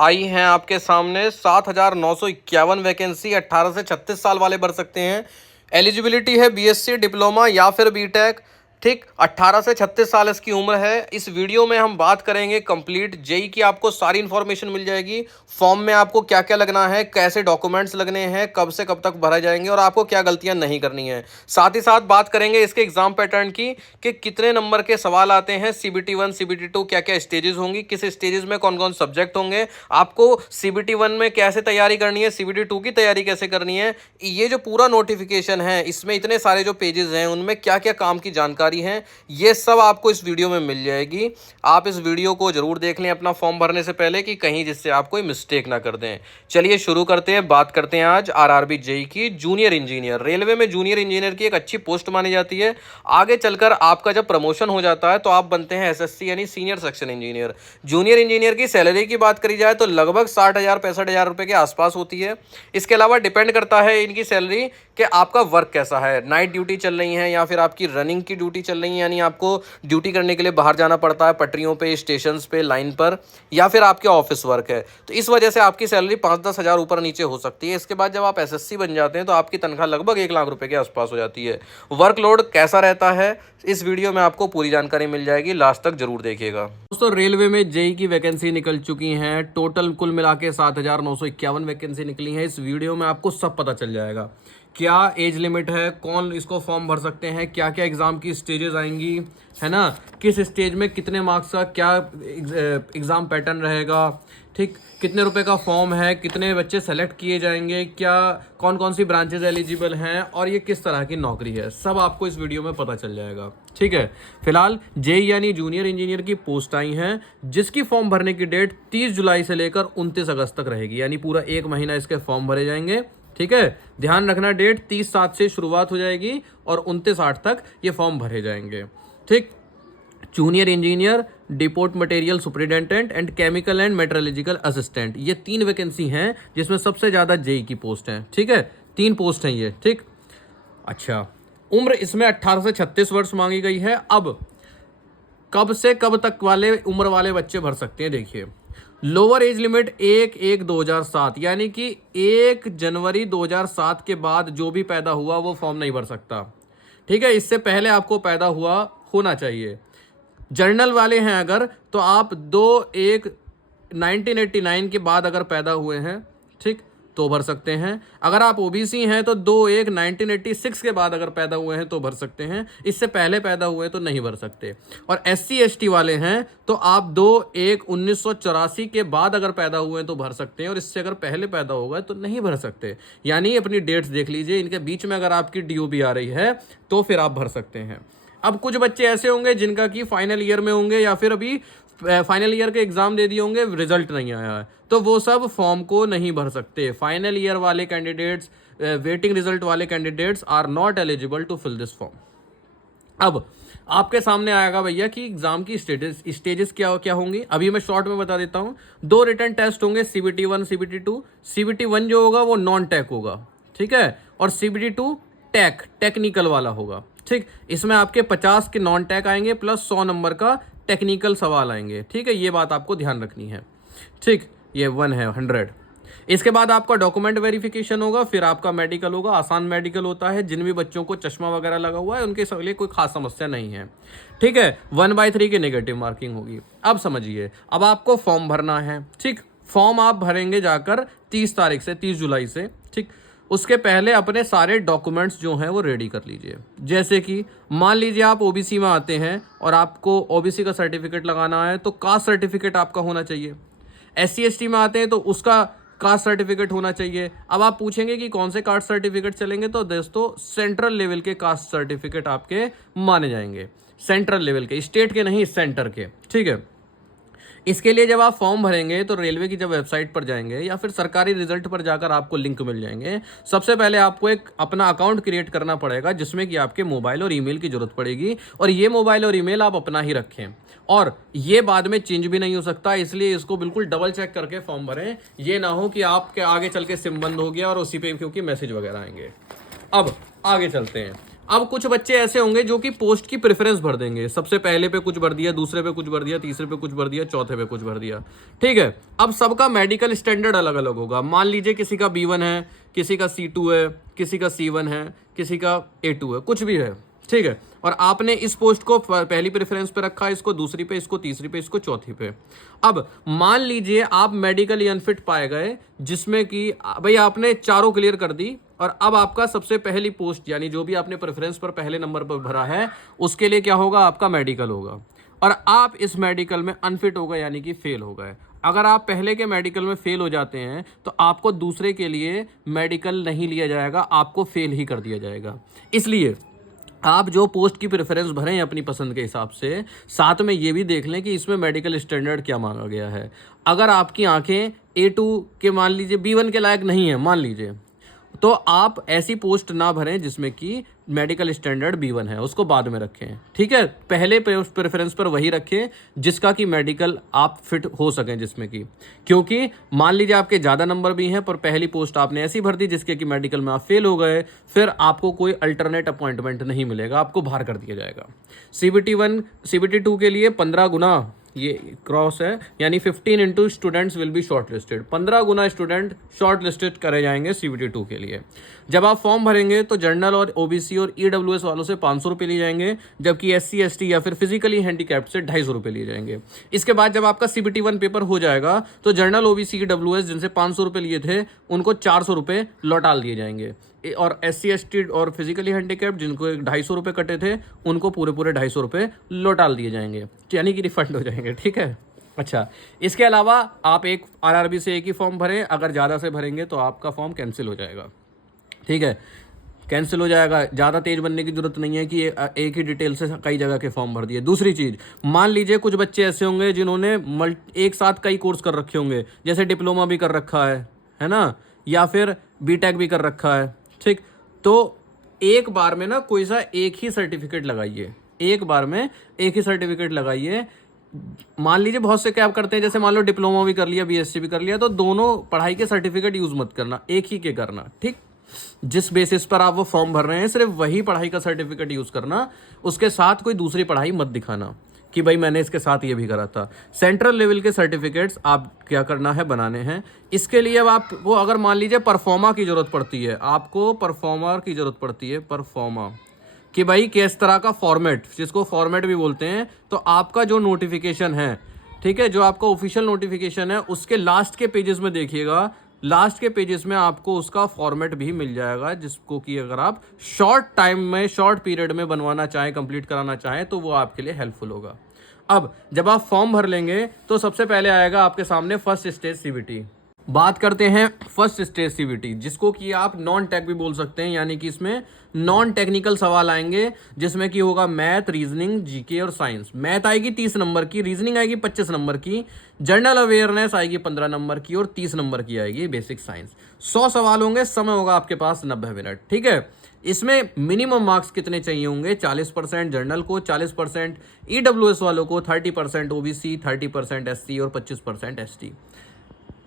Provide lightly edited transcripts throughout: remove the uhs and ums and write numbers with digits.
आई हैं आपके सामने 7,951 वैकेंसी 18 से 36 साल वाले भर सकते हैं। एलिजिबिलिटी है बीएससी डिप्लोमा या फिर बीटेक। ठीक, 18 से 36 साल इसकी उम्र है। इस वीडियो में हम बात करेंगे कंप्लीट जेई की, आपको सारी इन्फॉर्मेशन मिल जाएगी। फॉर्म में आपको क्या क्या लगना है, कैसे डॉक्यूमेंट्स लगने हैं, कब से कब तक भरे जाएंगे और आपको क्या गलतियां नहीं करनी है। साथ ही साथ बात करेंगे इसके एग्जाम पैटर्न की कि कितने नंबर के सवाल आते हैं, सीबीटी 1 सीबीटी 2 क्या क्या स्टेजेस होंगी, किस स्टेजेस में कौन कौन सब्जेक्ट होंगे, आपको सीबीटी 1 में कैसे तैयारी करनी है, सीबीटी 2 की तैयारी कैसे करनी है। ये जो पूरा नोटिफिकेशन है इसमें इतने सारे जो पेजेस हैं उनमें क्या क्या काम की जानकारी है, ये सब आपको इस वीडियो में मिल जाएगी। आप इस वीडियो को जरूर देख लें अपना फॉर्म भरने से पहले कि कहीं जिससे आप कोई मिस्टेक ना कर दें। चलिए शुरू करते हैं। बात करते हैं आज आरआरबी जेई की। जूनियर इंजीनियर, रेलवे में जूनियर इंजीनियर की एक अच्छी पोस्ट मानी जाती है। आगे चलकर आपका जब प्रमोशन हो जाता है तो आप बनते हैं एसएससी यानी senior section engineer. Junior engineer की सैलरी की बात करी जाए तो लगभग 60,000 65,000 रुपए के आसपास होती है। इसके अलावा डिपेंड करता है इनकी सैलरी कि आपका वर्क कैसा है, नाइट ड्यूटी चल रही है या फिर आपकी रनिंग की ड्यूटी चल रही है, यानी आपको ड्यूटी करने के लिए बाहर जाना पड़ता है पटरियों पे, स्टेशंस पे, लाइन पर, या फिर आपके ऑफिस वर्क है। तो इस वजह से आपकी सैलरी 5-10 हज़ार ऊपर नीचे हो सकती है। इसके बाद जब आप एसएससी बन जाते हैं तो आपकी तनख्वाह लगभग 1 लाख रुपए के आसपास हो जाती है। वर्कलोड कैसा रहता है इस वीडियो में आपको पूरी जानकारी मिल जाएगी, लास्ट तक जरूर देखिएगा। दोस्तों, रेलवे में जेई की वैकेंसी निकल चुकी हैं। टोटल कुल मिला के 7,951 वैकेंसी निकली हैं। इस वीडियो में आपको सब पता चल जाएगा। क्या एज लिमिट है, कौन इसको फॉर्म भर सकते हैं, क्या क्या एग्जाम की स्टेजेस आएंगी, है ना, किस स्टेज में कितने मार्क्स का क्या एग्जाम पैटर्न रहेगा, ठीक, कितने रुपए का फॉर्म है, कितने बच्चे सेलेक्ट किए जाएंगे, क्या कौन कौन सी ब्रांचेज एलिजिबल हैं और ये किस तरह की नौकरी है, सब आपको इस वीडियो में पता चल जाएगा। ठीक है, फिलहाल जेई यानी जूनियर इंजीनियर की पोस्ट आई हैं, जिसकी फॉर्म भरने की डेट 30 जुलाई से लेकर 29 अगस्त तक रहेगी, यानी पूरा 1 महीना इसके फॉर्म भरे जाएंगे। ठीक है, ध्यान रखना, डेट 30/7 से शुरुआत हो जाएगी और 29/8 तक ये फॉर्म भरे जाएंगे। ठीक, junior engineer, depot material superintendent and chemical and metallurgical assistant, ये 3 वैकेंसी हैं जिसमें सबसे ज़्यादा जेई की पोस्ट हैं। ठीक है, 3 पोस्ट हैं ये। ठीक, अच्छा, उम्र इसमें 18 से 36 वर्ष मांगी गई है। अब कब से कब तक वाले उम्र वाले बच्चे भर सकते हैं, देखिए, लोअर एज लिमिट 1/1/2007, यानी कि 1 जनवरी 2007 के बाद जो भी पैदा हुआ वो फॉर्म नहीं भर सकता। ठीक है, इससे पहले आपको पैदा हुआ होना चाहिए। जर्नल वाले हैं अगर, तो आप 2/1/1989 के बाद अगर पैदा हुए हैं, ठीक, तो भर सकते हैं। अगर आप ओबीसी हैं तो 2/1/1986 के बाद अगर पैदा हुए हैं तो भर सकते हैं। इससे पहले पैदा हुए तो नहीं भर सकते। और एससी एसटी वाले हैं तो आप 2/1/1984 के बाद अगर पैदा हुए हैं तो भर सकते हैं, और इससे अगर पहले पैदा होगा तो नहीं भर सकते। यानी अपनी डेट्स देख लीजिए, इनके बीच में अगर आपकी डीओबी आ रही है तो फिर आप भर सकते हैं। अब कुछ बच्चे ऐसे होंगे जिनका कि फाइनल ईयर में होंगे या फिर अभी फाइनल ईयर के एग्जाम दे दिए होंगे, रिजल्ट नहीं आया है, तो वो सब फॉर्म को नहीं भर सकते। फाइनल ईयर वाले कैंडिडेट्स, वेटिंग रिजल्ट वाले candidates are not eligible to fill this form. अब आपके सामने आएगा भैया कि एग्जाम की स्टेजेस क्या क्या होंगी। अभी मैं शॉर्ट में बता देता हूँ। 2 रिटन टेस्ट होंगे, सीबीटी 1 सीबीटी 2। सीबीटी 1 जो होगा वो नॉन टेक होगा, ठीक है, और सीबीटी 2 टेक्निकल वाला होगा। ठीक, इसमें आपके 50 के नॉन टेक आएंगे प्लस 100 नंबर का टेक्निकल सवाल आएंगे। ठीक है, ये बात आपको ध्यान रखनी है। ठीक, ये 1 है 100। इसके बाद आपका डॉक्यूमेंट वेरिफिकेशन होगा, फिर आपका मेडिकल होगा। आसान मेडिकल होता है, जिन भी बच्चों को चश्मा वगैरह लगा हुआ है उनके लिए कोई खास समस्या नहीं है। ठीक है, 1/3 की नेगेटिव मार्किंग होगी। अब समझिए, अब आपको फॉर्म भरना है। ठीक, फॉर्म आप भरेंगे जाकर 30 तारीख से, 30 जुलाई से। ठीक, उसके पहले अपने सारे डॉक्यूमेंट्स जो हैं वो रेडी कर लीजिए। जैसे कि मान लीजिए आप ओबीसी में आते हैं और आपको ओबीसी का सर्टिफिकेट लगाना है तो कास्ट सर्टिफिकेट आपका होना चाहिए। एससी एसटी में आते हैं तो उसका कास्ट सर्टिफिकेट होना चाहिए। अब आप पूछेंगे कि कौन से कास्ट सर्टिफिकेट चलेंगे, तो दोस्तों सेंट्रल लेवल के कास्ट सर्टिफिकेट आपके माने जाएंगे। सेंट्रल लेवल के, स्टेट के नहीं, सेंटर के। ठीक है, इसके लिए जब आप फॉर्म भरेंगे तो रेलवे की जब वेबसाइट पर जाएंगे या फिर सरकारी रिजल्ट पर जाकर आपको लिंक मिल जाएंगे। सबसे पहले आपको एक अपना अकाउंट क्रिएट करना पड़ेगा जिसमें कि आपके मोबाइल और ईमेल की जरूरत पड़ेगी, और ये मोबाइल और ईमेल आप अपना ही रखें, और ये बाद में चेंज भी नहीं हो सकता, इसलिए इसको बिल्कुल डबल चेक करके फॉर्म भरें। ये ना हो कि आपके आगे चल के सिम बंद हो गया और उसी पे क्योंकि मैसेज वगैरह आएंगे। अब आगे चलते हैं। अब कुछ बच्चे ऐसे होंगे जो कि पोस्ट की प्रेफरेंस भर देंगे, सबसे पहले पे कुछ भर दिया, दूसरे पे कुछ भर दिया, तीसरे पे कुछ भर दिया, चौथे पे कुछ भर दिया, ठीक है। अब सबका मेडिकल स्टैंडर्ड अलग अलग होगा। मान लीजिए किसी का B1 है, किसी का C2 है, किसी का C1 है, किसी का A2 है, कुछ भी है, ठीक है। और आपने इस पोस्ट को पहली प्रेफरेंस पे रखा, इसको दूसरी पे, इसको तीसरी पे, इसको चौथी पे। अब मान लीजिए आप मेडिकली अनफिट पाए गए, जिसमें कि भाई आपने चारों क्लियर कर दी, और अब आपका सबसे पहली पोस्ट यानी जो भी आपने प्रेफरेंस पर पहले नंबर पर भरा है उसके लिए क्या होगा, आपका मेडिकल होगा। और आप इस मेडिकल में अनफिट हो गए यानी कि फेल हो गए। अगर आप पहले के मेडिकल में फेल हो जाते हैं तो आपको दूसरे के लिए मेडिकल नहीं लिया जाएगा, आपको फेल ही कर दिया जाएगा। इसलिए आप जो पोस्ट की प्रेफरेंस भरें अपनी पसंद के हिसाब से, साथ में ये भी देख लें कि इसमें मेडिकल स्टैंडर्ड क्या मांगा गया है। अगर आपकी आंखें A2 के मान लीजिए B1 के लायक नहीं है मान लीजिए, तो आप ऐसी पोस्ट ना भरें जिसमें कि मेडिकल स्टैंडर्ड B1 है, उसको बाद में रखें, ठीक है। पहले प्रेफरेंस पर वही रखें जिसका कि मेडिकल आप फिट हो सकें, जिसमें कि, क्योंकि मान लीजिए आपके ज़्यादा नंबर भी हैं पर पहली पोस्ट आपने ऐसी भर दी जिसके कि मेडिकल में आप फेल हो गए, फिर आपको कोई अल्टरनेट अपॉइंटमेंट नहीं मिलेगा, आपको बाहर कर दिया जाएगा। CBT1 CBT2 के लिए 15 गुना ये क्रॉस है, यानी 15 into students will be short listed, 15 Guna student short listed करे जाएंगे CBT2 के लिए। जब आप फॉर्म भरेंगे तो जनरल और OBC और EWS वालों से 500 रुपये लिए जाएंगे, जबकि SC ST या फिर फिजिकली हैंडीकैप्ड से 250 रुपये लिए जाएंगे। इसके बाद जब आपका CBT1 पेपर हो जाएगा तो जनरल OBC EWS जिनसे 500 रुपये लिए थे उनको 400 रुपये लौटा दिए जाएंगे, और SC ST और फिजिकली हैंडीकैप्ड जिनको 250 रुपये कटे थे उनको पूरे 250 रुपये लौटा दिए जाएंगे, यानी कि रिफंड हो जाएंगे, ठीक है। अच्छा, इसके अलावा आप एक RRB से एक ही फॉर्म भरें, अगर ज़्यादा से भरेंगे तो आपका फॉर्म कैंसिल हो जाएगा, ठीक है, कैंसिल हो जाएगा। ज़्यादा तेज बनने की जरूरत नहीं है कि एक ही डिटेल से कई जगह के फॉर्म भर दिए। दूसरी चीज़, मान लीजिए कुछ बच्चे ऐसे होंगे जिन्होंने एक साथ कई कोर्स कर रखे होंगे, जैसे डिप्लोमा भी कर रखा है ना, या फिर BTech भी कर रखा है, ठीक। तो एक बार में ना कोई सा एक ही सर्टिफिकेट लगाइए, एक बार में एक ही सर्टिफिकेट लगाइए। मान लीजिए बहुत से क्या करते हैं, जैसे मान लो डिप्लोमा भी कर लिया, BSc भी कर लिया, तो दोनों पढ़ाई के सर्टिफिकेट यूज मत करना, एक ही के करना, ठीक। जिस बेसिस पर आप वो फॉर्म भर रहे हैं सिर्फ वही पढ़ाई का सर्टिफिकेट यूज करना, उसके साथ कोई दूसरी पढ़ाई मत दिखाना कि भाई मैंने इसके साथ ये भी करा था। सेंट्रल लेवल के सर्टिफिकेट्स आप क्या करना है, बनाने हैं। इसके लिए अब आपको अगर मान लीजिए परफॉर्मा की जरूरत पड़ती है, आपको परफॉर्मर की जरूरत पड़ती है, परफॉर्मा कि भाई किस तरह का फॉर्मेट, जिसको फॉर्मेट भी बोलते हैं, तो आपका जो नोटिफिकेशन है, ठीक है, जो आपका ऑफिशियल नोटिफिकेशन है उसके लास्ट के पेजेस में देखिएगा, लास्ट के पेजेस में आपको उसका फॉर्मेट भी मिल जाएगा, जिसको कि अगर आप शॉर्ट टाइम में, शॉर्ट पीरियड में बनवाना चाहें, कंप्लीट कराना चाहें तो वो आपके लिए हेल्पफुल होगा। अब जब आप फॉर्म भर लेंगे तो सबसे पहले आएगा आपके सामने फर्स्ट स्टेज CBT। बात करते हैं फर्स्ट स्टेज CBT, जिसको कि आप नॉन टेक भी बोल सकते हैं, यानी कि इसमें नॉन टेक्निकल सवाल आएंगे, जिसमें कि होगा मैथ, रीजनिंग, GK और साइंस। मैथ आएगी 30 नंबर की, रीजनिंग आएगी 25 नंबर की, जनरल अवेयरनेस आएगी 15 नंबर की, और 30 नंबर की आएगी बेसिक साइंस। 100 सवाल होंगे, समय होगा आपके पास 90 मिनट, ठीक है। इसमें मिनिमम मार्क्स कितने चाहिए होंगे, 40% जनरल को, 40% EWS वालों को, 30% OBC, 30% SC और 25% ST।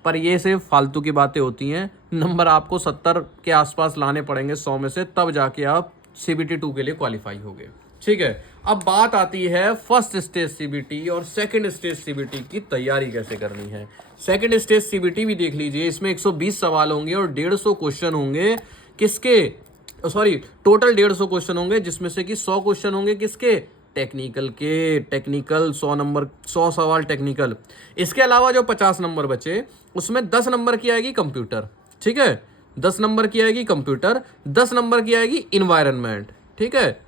पर ये सिर्फ फालतू की बातें होती हैं, नंबर आपको 70 के आसपास लाने पड़ेंगे 100 में से, तब जाके आप CBT2 के लिए क्वालिफाई होगे, ठीक है। अब बात आती है फर्स्ट स्टेज CBT और सेकंड स्टेज CBT की तैयारी कैसे करनी है। सेकंड स्टेज CBT भी देख लीजिए, इसमें 120 सवाल होंगे और 150 क्वेश्चन होंगे, किसके, सॉरी टोटल 150 क्वेश्चन होंगे, जिसमें से कि 100 क्वेश्चन होंगे किसके, टेक्निकल के, टेक्निकल 100 नंबर, 100 सवाल टेक्निकल। इसके अलावा जो 50 नंबर बचे उसमें 10 नंबर की आएगी कंप्यूटर, ठीक है, 10 नंबर की आएगी कंप्यूटर, 10 नंबर की आएगी इन्वायरमेंट, ठीक है,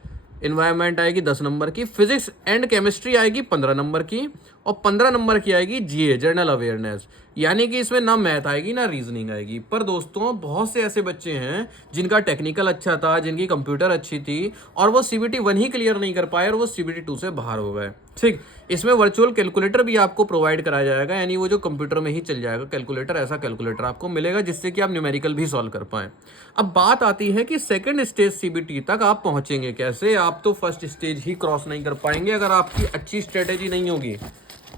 इन्वायरमेंट आएगी 10 नंबर की, फिजिक्स एंड केमिस्ट्री आएगी 15 नंबर की, और 15 नंबर की आएगी GA, जनरल अवेयरनेस, यानी कि इसमें ना मैथ आएगी ना रीजनिंग आएगी। पर दोस्तों बहुत से ऐसे बच्चे हैं जिनका टेक्निकल अच्छा था, जिनकी कंप्यूटर अच्छी थी, और वो CBT1 ही क्लियर नहीं कर पाए और वो CBT2 से बाहर हो गए, ठीक। इसमें वर्चुअल कैलकुलेटर भी आपको प्रोवाइड कराया जाएगा, यानी वो जो कंप्यूटर में ही चल जाएगा कैलकुलेटर, ऐसा कैलकुलेटर आपको मिलेगा जिससे कि आप न्यूमेरिकल भी सॉल्व कर पाएं। अब बात आती है कि सेकंड स्टेज CBT तक आप पहुंचेंगे कैसे। आप तो फर्स्ट स्टेज ही क्रॉस नहीं कर पाएंगे अगर आपकी अच्छी स्ट्रेटेजी नहीं होगी।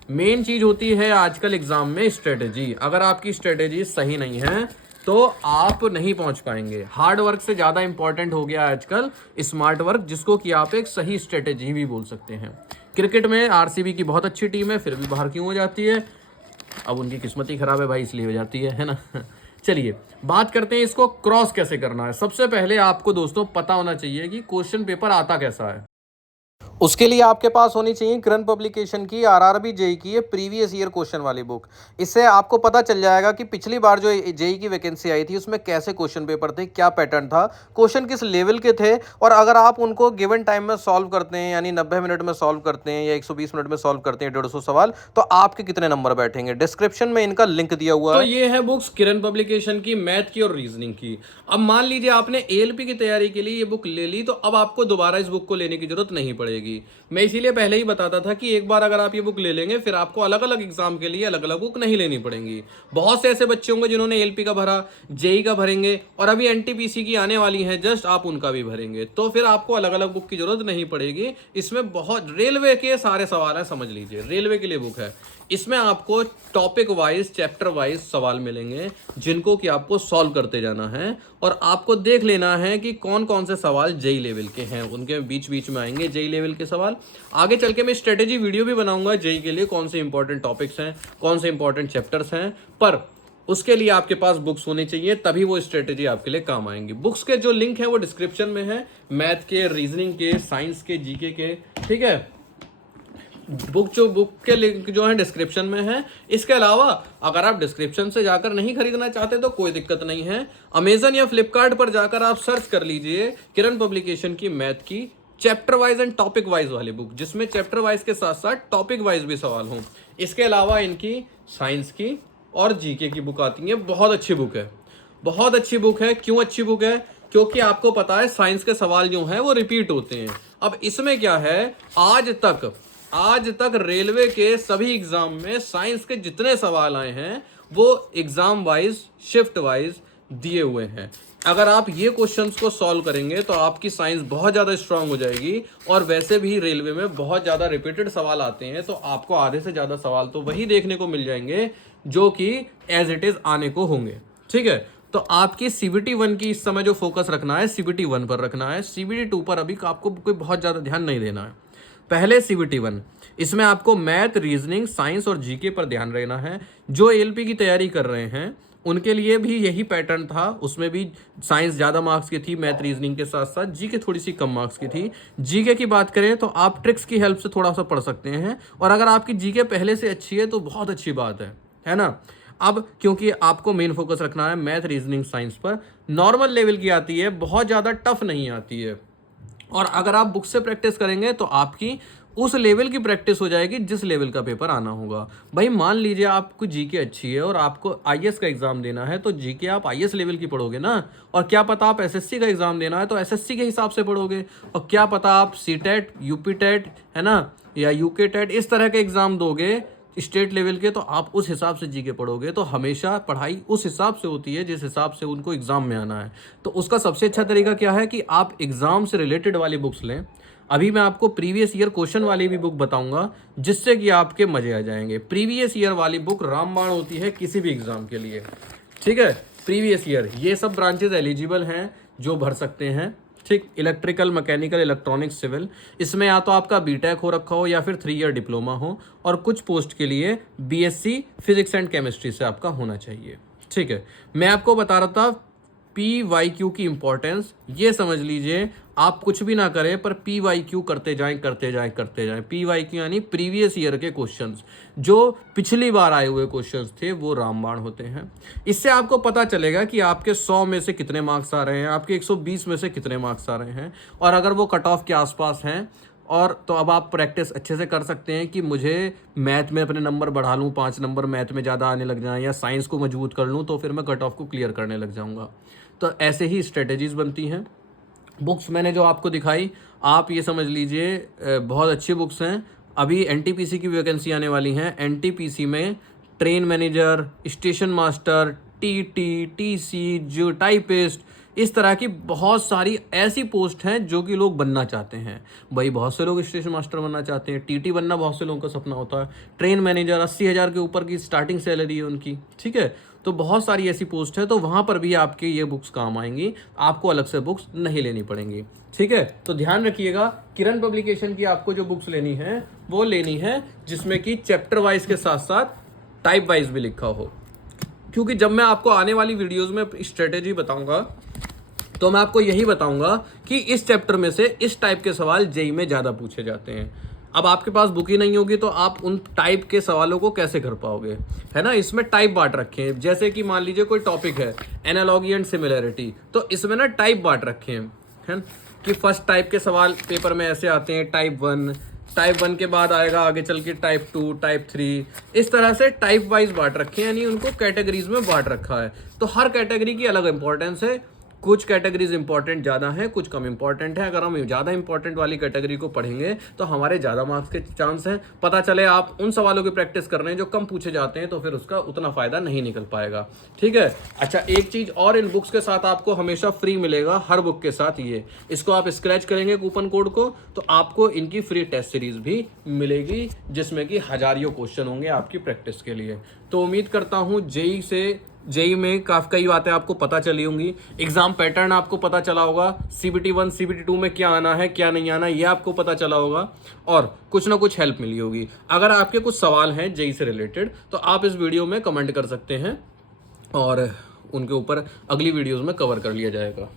मेन चीज होती है आजकल एग्जाम में स्ट्रेटेजी। अगर आपकी स्ट्रेटेजी सही नहीं है तो आप नहीं पहुंच पाएंगे। हार्ड वर्क से ज़्यादा इंपॉर्टेंट हो गया आजकल स्मार्ट वर्क, जिसको कि आप एक सही स्ट्रेटेजी भी बोल सकते हैं। क्रिकेट में आरसीबी की बहुत अच्छी टीम है, फिर भी बाहर क्यों हो जाती है? अब उनकी किस्मत ही खराब है भाई, इसलिए हो जाती है ना। चलिए बात करते हैं इसको क्रॉस कैसे करना है। सबसे पहले आपको दोस्तों पता होना चाहिए कि क्वेश्चन पेपर आता कैसा है। उसके लिए आपके पास होनी चाहिए किरण पब्लिकेशन की आरआरबी जेई की ये प्रीवियस ईयर क्वेश्चन वाली बुक। इससे आपको पता चल जाएगा कि पिछली बार जो जेई की वैकेंसी आई थी उसमें कैसे क्वेश्चन पेपर थे, क्या पैटर्न था, क्वेश्चन किस लेवल के थे, और अगर आप उनको गिवन टाइम में सॉल्व करते हैं, यानी 90 मिनट में सॉल्व करते हैं या 120 मिनट में सॉल्व करते हैं 150 सवाल, तो आपके कितने नंबर बैठेंगे। डिस्क्रिप्शन में इनका लिंक दिया हुआ है। तो ये है बुक्स किरण पब्लिकेशन की, मैथ की और रीजनिंग की। अब मान लीजिए आपने एएलपी की तैयारी के लिए ये बुक ले ली, तो अब आपको दोबारा इस बुक को लेने की जरूरत नहीं पड़ेगी। मैं इसीलिए पहले ही बताता था कि एक बार अगर आप ये बुक ले लेंगे फिर आपको अलग अलग एग्जाम के लिए अलग अलग बुक नहीं लेनी पड़ेंगी। बहुत से ऐसे बच्चे होंगे जिन्होंने एएलपी का भरा, जेई का भरेंगे, और अभी एनटीपीसी की आने वाली है जस्ट, आप उनका भी भरेंगे, तो फिर आपको अलग अलग बुक की जरूरत नहीं पड़ेगी। इसमें बहुत रेलवे के सारे सवाल है, समझ लीजिए रेलवे के लिए बुक है। इसमें आपको टॉपिक वाइज, चैप्टर वाइज सवाल मिलेंगे जिनको कि आपको सॉल्व करते जाना है, और आपको देख लेना है कि कौन कौन से सवाल जेई लेवल के हैं। उनके बीच बीच में आएंगे जेई लेवल के सवाल। आगे चल के मैं स्ट्रेटेजी वीडियो भी बनाऊंगा जेई के लिए, कौन से इंपॉर्टेंट टॉपिक्स हैं, कौन से इंपॉर्टेंट चैप्टर्स हैं, पर उसके लिए आपके पास बुक्स होनी चाहिए, तभी वो स्ट्रेटेजी आपके लिए काम आएंगी। बुक्स के जो लिंक है वो डिस्क्रिप्शन में है, मैथ के, रीजनिंग के, साइंस के, जीके के, ठीक है। बुक के लिंक जो है डिस्क्रिप्शन में है। इसके अलावा अगर आप डिस्क्रिप्शन से जाकर नहीं खरीदना चाहते तो कोई दिक्कत नहीं है, अमेजन या फ्लिपकार्ट पर जाकर आप सर्च कर लीजिए किरण पब्लिकेशन की मैथ की chapter wise and topic wise वाली बुक, जिसमें चैप्टर वाइज के साथ साथ टॉपिक वाइज भी सवाल हों। इसके अलावा इनकी साइंस की और जीके की बुक आती है, बहुत अच्छी बुक है, बहुत अच्छी बुक है। क्यों अच्छी बुक है? क्योंकि आपको पता है साइंस के सवाल जो हैं वो रिपीट होते हैं। अब इसमें क्या है, आज तक रेलवे के सभी एग्जाम में साइंस के जितने सवाल आए हैं वो एग्जाम वाइज, शिफ्ट वाइज दिए हुए हैं। अगर आप ये क्वेश्चंस को सॉल्व करेंगे तो आपकी साइंस बहुत ज़्यादा स्ट्रांग हो जाएगी। और वैसे भी रेलवे में बहुत ज़्यादा रिपीटेड सवाल आते हैं, तो आपको आधे से ज़्यादा सवाल तो वही देखने को मिल जाएंगे जो कि एज इट इज़ आने को होंगे, ठीक है। तो आपकी CBT 1 की इस समय जो फोकस रखना है CBT 1 पर रखना है। CBT 2 पर अभी आपको कोई बहुत ज़्यादा ध्यान नहीं देना है। पहले CBT 1, इसमें आपको मैथ, रीजनिंग, साइंस और जीके पर ध्यान रहना है। जो एएलपी की तैयारी कर रहे हैं उनके लिए भी यही पैटर्न था, उसमें भी साइंस ज़्यादा मार्क्स की थी, मैथ रीजनिंग के साथ साथ जीके थोड़ी सी कम मार्क्स की थी। जीके की बात करें तो आप ट्रिक्स की हेल्प से थोड़ा सा पढ़ सकते हैं, और अगर आपकी जीके पहले से अच्छी है तो बहुत अच्छी बात है ना। अब क्योंकि आपको मेन फोकस रखना है मैथ, रीजनिंग, साइंस पर, नॉर्मल लेवल की आती है, बहुत ज़्यादा टफ नहीं आती है। और अगर आप बुक से प्रैक्टिस करेंगे तो आपकी उस लेवल की प्रैक्टिस हो जाएगी जिस लेवल का पेपर आना होगा। भाई मान लीजिए आपको जीके अच्छी है और आपको आईएएस का एग्जाम देना है, तो जीके आप आईएएस लेवल की पढ़ोगे ना। और क्या पता आप एसएससी का एग्जाम देना है तो एसएससी के हिसाब से पढ़ोगे। और क्या पता आप सीटेट, यूपी टेट, है ना, या यूके टेट, इस तरह के एग्जाम दोगे स्टेट लेवल के, तो आप उस हिसाब से जीके पढ़ोगे। तो हमेशा पढ़ाई उस हिसाब से होती है जिस हिसाब से उनको एग्जाम में आना है। तो उसका सबसे अच्छा तरीका क्या है कि आप एग्जाम से रिलेटेड वाली बुक्स लें। अभी मैं आपको प्रीवियस ईयर क्वेश्चन वाली भी बुक बताऊंगा जिससे कि आपके मजे आ जाएंगे। प्रीवियस ईयर वाली बुक रामबाण होती है किसी भी एग्जाम के लिए, ठीक है। प्रीवियस ईयर ये सब ब्रांचेज एलिजिबल हैं जो भर सकते हैं, ठीक। इलेक्ट्रिकल, मैकेनिकल, इलेक्ट्रॉनिक्स, सिविल, इसमें या तो आपका बीटेक हो रखा हो या फिर 3 ईयर डिप्लोमा हो, और कुछ पोस्ट के लिए बीएससी फिजिक्स एंड केमिस्ट्री से आपका होना चाहिए, ठीक है। मैं आपको बता रहा था PYQ की इंपॉर्टेंस, ये समझ लीजिए आप कुछ भी ना करें पर PYQ करते जाएं। PYQ यानी प्रीवियस ईयर के क्वेश्चंस, जो पिछली बार आए हुए क्वेश्चंस थे वो रामबाण होते हैं। इससे आपको पता चलेगा कि आपके 100 में से कितने मार्क्स आ रहे हैं, आपके 120 में से कितने मार्क्स आ रहे हैं, और अगर वो कट ऑफ के आसपास हैं और तो अब आप प्रैक्टिस अच्छे से कर सकते हैं कि मुझे मैथ में अपने नंबर बढ़ा लूँ, 5 नंबर मैथ में ज़्यादा आने लग जाएं, या साइंस को मजबूत कर लूँ तो फिर मैं कट ऑफ को क्लियर करने लग जाऊँगा। तो ऐसे ही स्ट्रेटेजीज बनती हैं। बुक्स मैंने जो आपको दिखाई, आप ये समझ लीजिए बहुत अच्छी बुक्स हैं। अभी एनटीपीसी की वैकेंसी आने वाली हैं। एनटीपीसी में train manager, station master, TT, TC, जो टाइपिस्ट, इस तरह की बहुत सारी ऐसी पोस्ट हैं जो कि लोग बनना चाहते हैं। भाई बहुत से लोग स्टेशन मास्टर बनना चाहते हैं, टीटी बनना बहुत से लोगों का सपना होता है, ट्रेन मैनेजर 80,000 के ऊपर की स्टार्टिंग सैलरी है उनकी, ठीक है। तो बहुत सारी ऐसी पोस्ट है, तो वहां पर भी आपके ये बुक्स काम आएंगी, आपको अलग से बुक्स नहीं लेनी पड़ेंगी। ठीक है, तो ध्यान रखिएगा, किरण पब्लिकेशन की आपको जो बुक्स लेनी है वो लेनी है जिसमें कि चैप्टर वाइज के साथ साथ टाइप वाइज भी लिखा हो, क्योंकि जब मैं आपको आने वाली वीडियोस में स्ट्रेटेजी बताऊंगा तो मैं आपको यही बताऊंगा कि इस चैप्टर में से इस टाइप के सवाल जेई में ज्यादा पूछे जाते हैं। अब आपके पास बुक ही नहीं होगी तो आप उन टाइप के सवालों को कैसे कर पाओगे, है ना। इसमें टाइप बांट रखे हैं, जैसे कि मान लीजिए कोई टॉपिक है एनालॉगी एंड सिमिलैरिटी, तो इसमें ना टाइप बांट रखे हैं, है कि फर्स्ट टाइप के सवाल पेपर में ऐसे आते हैं, टाइप वन के बाद आएगा आगे चल के टाइप 2, टाइप 3, इस तरह से टाइप वाइज बांट रखे हैं, यानी उनको कैटेगरीज में बांट रखा है। तो हर कैटेगरी की अलग इंपॉर्टेंस है, कुछ कैटेगरीज इंपॉर्टेंट ज़्यादा हैं, कुछ कम इंपॉर्टेंट है। अगर हम ज़्यादा इंपॉर्टेंट वाली कैटेगरी को पढ़ेंगे तो हमारे ज़्यादा मार्क्स के चांस हैं। पता चले आप उन सवालों की प्रैक्टिस कर रहे हैं जो कम पूछे जाते हैं, तो फिर उसका उतना फ़ायदा नहीं निकल पाएगा। ठीक है। अच्छा, एक चीज़ और, इन बुक्स के साथ आपको हमेशा फ्री मिलेगा, हर बुक के साथ ये, इसको आप स्क्रैच करेंगे कूपन कोड को, तो आपको इनकी फ्री टेस्ट सीरीज भी मिलेगी, जिसमें कि हजारियों क्वेश्चन होंगे आपकी प्रैक्टिस के लिए। तो उम्मीद करता हूँ जेई में काफ़ी कई बातें आपको पता चली होंगी, एग्जाम पैटर्न आपको पता चला होगा, CBT 1 CBT 2 में क्या आना है क्या नहीं आना, ये आपको पता चला होगा, और कुछ ना कुछ हेल्प मिली होगी। अगर आपके कुछ सवाल हैं जेई से रिलेटेड तो आप इस वीडियो में कमेंट कर सकते हैं और उनके ऊपर अगली वीडियोस में कवर कर लिया जाएगा।